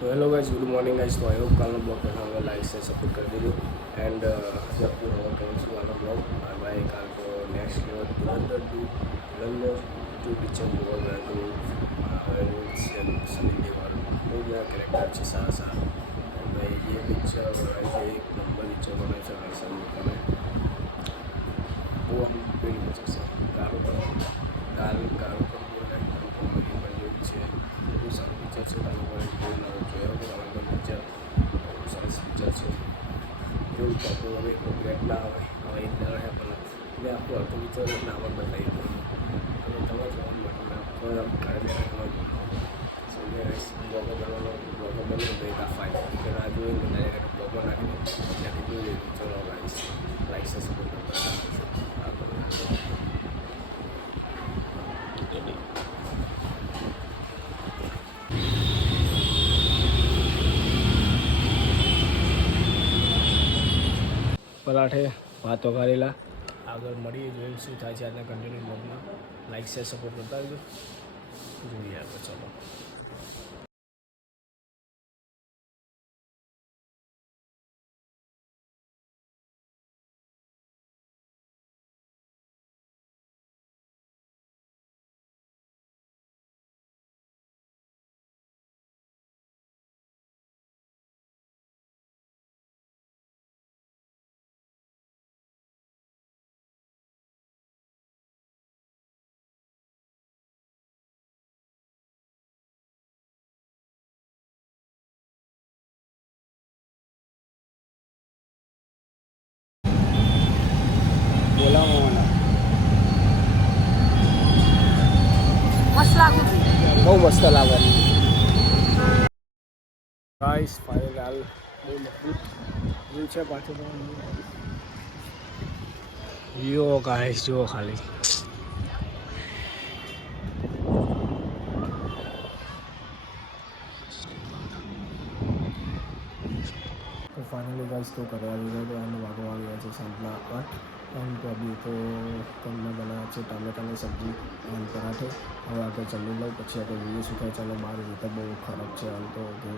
तो hello guys, good morning guys. तो I hope कल ब्लॉग पर होगा, लाइक से सपोर्ट कर दीजिए एंड जब भी होगा कल वाला ब्लॉग बाय बाय। कल को नेक्स्ट लेवल धुरंधर 2 पिक्चर होगा मैं तो सनी देओल हो गया कैरेक्टर છે સારા भाई ये पिक्चर बनाई है, एक नंबर पिक्चर बनाई है वैसा लोगों वो हम पेड़ पिक्चर से गारों पर गाल गारों पर बोल रहे हैं कॉमेडी बन છે બહુ સારું પિક્ચર છે. તમે પણ જોઈ લો, જોયા વગર આવે પણ પિક્ચર બહુ સરસ પિક્ચર છે. જોયું તો આપણું હવે કોપરેટ ના આવે હવે ઇન્ટર હે પણ મેં આખું અડધું પિક્ચર ના પણ બતાવી દઉં અને તમે જોવાનું માટે મેં આખો આમ કાઢી તમે બ્લોગર બનવાનો બ્લોગર બન્યો તો એક આ ફાઇલ કે ના જોઈને તો ડાયરેક્ટ બ્લોગર નાખી દઉં ત્યાંથી જોઈ લીધું. ચલો ગાઈસ, લાઈક સે સપોર્ટ કરતા પરાઠે ભાત વઘારેલા. આગળ મળીએ, જોઈએ શું થાય છે આજના કન્ટિન્યુ બ્લોગમાં. લાઈક શેર સપોર્ટ કરતા આવજો. જોઈએ આગળ, ચલો. મસ્ત લાગુ બહુ મસ્ત લાગે ગાઈસ. ફાઇનલ હાલ બહુ મજબૂત વ્યૂ છે પાછળ. યો ગાઈસ જુઓ ખાલી. तो फाइनली गाइस तो कर रहा है तो एंड भागवा गया है सांपला 8 एंड तो अभी तो हमने बनाया है टामेटाની સબ્જી એન્ડ પરાઠે. હવે આગળ ચાલી લઉં પછી આગળ જોઈએ શું થાય. ચાલો, બહાર વેધર બહુ ખરાબ છે હાલ તો બહુ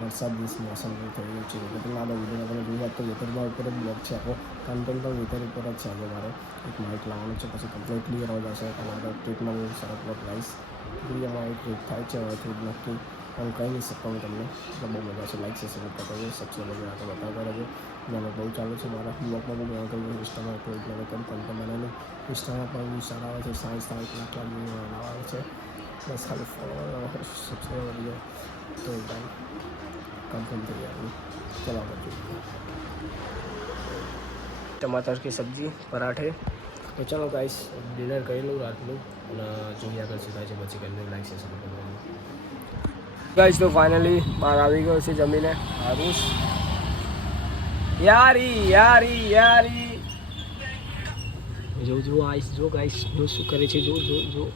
વરસાદ દિવસ મોસમ થઈ ગયું છે. વેધરના આગળ વિડીયો આપણે જોઈએ તો વેધરમાં ઉપર જ બ્લોગ છે આખો. કન્ટેન્ટ તો વેધર ઉપર જ છે. આજે મારે એક માઇક લાવવાનું છે પછી કમ્પ્લીટ ક્લિયર આવી જશે. અને આગળ ટ્રીપમાં બહુ સારા બ્લોગ લાવીશ. વિડીયોમાં એક ટ્રીપ થાય છે હવે થોડું નક્કી હું કહી નહીં શકતો હું તમને. એટલે બહુ મજા છે. લાઈક છે સબસ્ક્રાઈબ કરતા હોય સબસ્ક્રાઈબ વગેરે આગળ બતાવતા રહેજો. મને બહુ ચાલુ છે મારા બ્લોગમાં બહુ મજા કરી ઇન્સ્ટામાં કોઈ મને કરી કન્ટેન્ટ બનાવીને ઇન્સ્ટામાં પણ વ્યૂ સારા આવે છે. 60 લાખ વ્યૂ આવે છે. બસ ખાલી ફોલો સબસ્ક્રાઈબ કરી દો તો એકદમ કન્ફર્મ થઈ જાય. ચલો આગળ જોઈએ. ટમાટર की સબ્જી પરાઠે. તો ચાલો ગાઈસ, ડિનર કરી લઉં રાતનું અને જોઈએ આગળ શું થાય છે પછી કરીને લાઈક છે સપોર્ટ કરવાનું. ગાઈસ તો ફાઇનલી બહાર આવી ગયો છે જમીને. આરુષ યારી જો આઈસ જો ગાઈસ જો શું કરે છે. જો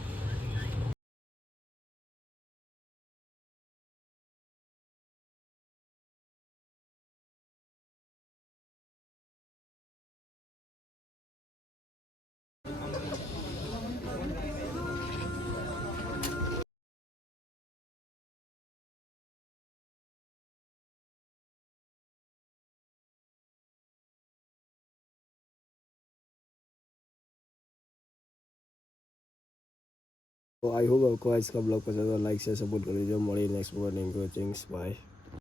तो आई होप आपको आज का ब्लॉग पसंद है. लाइक से सपोर्ट कर दीजिए. मળી नेक्स्ट मॉर्निंग. Things by.